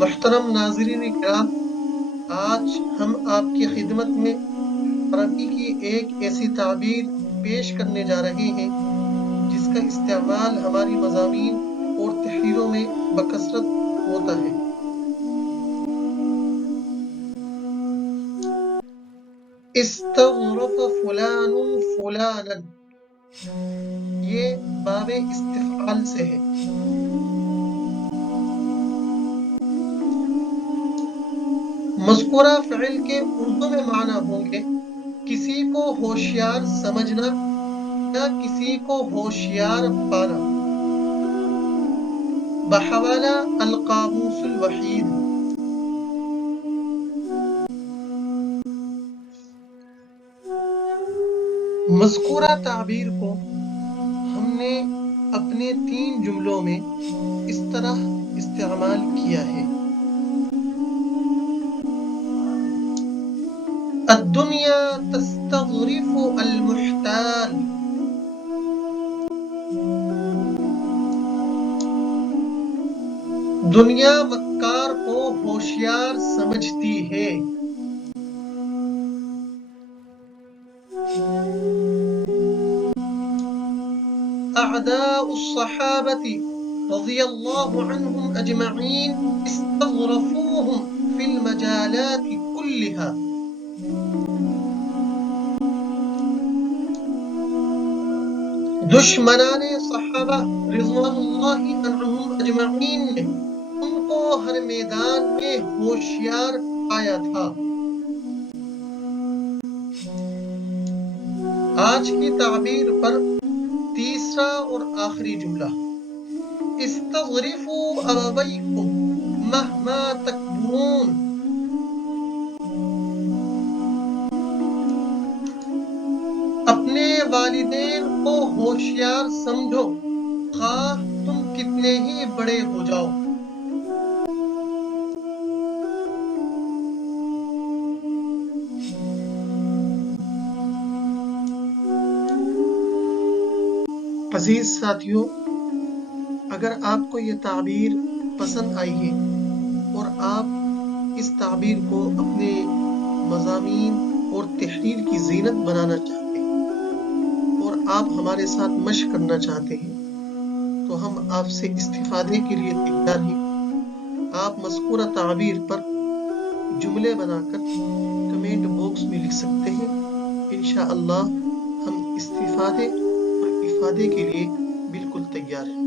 محترم ناظرین کرام، آج ہم آپ کی خدمت میں عربی کی ایک ایسی تعبیر پیش کرنے جا رہے ہیں جس کا استعمال ہماری مضامین اور تحریروں میں بکثرت ہوتا ہے۔ استظرف فلان فلانا، یہ باب استفعال سے ہے۔ مذکورہ فعل کے اردو میں معنی ہوں گے کسی کو ہوشیار سمجھنا یا کسی کو ہوشیار پانا، بحوالہ القاموس الوحید۔ مذکورہ تعبیر کو ہم نے اپنے 3 جملوں میں اس طرح استعمال کیا ہے: الدنیا تستظرف المحتال، دنیا مکار کو ہوشیار سمجھتی ہے۔ اعداء الصحابة رضی اللہ عنہم اجمعین استظرفوہم فی المجالات کلها، دشمنان صحابہ رضوان اللہ عنہم اجمعین نے ان کو ہر میدان میں ہوشیار پایا تھا۔ آج کی تعبیر پر تیسرا اور آخری جملہ: استظرفوا ابویکم مہما تکبرون، اپنے والدین کو ہوشیار سمجھو خواہ تم کتنے ہی بڑے ہو جاؤ۔ عزیز ساتھیوں، اگر آپ کو یہ تعبیر پسند آئی ہے اور آپ اس تعبیر کو اپنے مضامین اور تحریر کی زینت بنانا چاہتے ہیں اور آپ ہمارے ساتھ مشق کرنا چاہتے ہیں تو ہم آپ سے استفادے کے لیے تیار ہیں۔ آپ مذکورہ تعبیر پر جملے بنا کر کمنٹ باکس میں لکھ سکتے ہیں۔ انشاءاللہ ہم استفادے اور افادے کے لیے بالکل تیار ہیں۔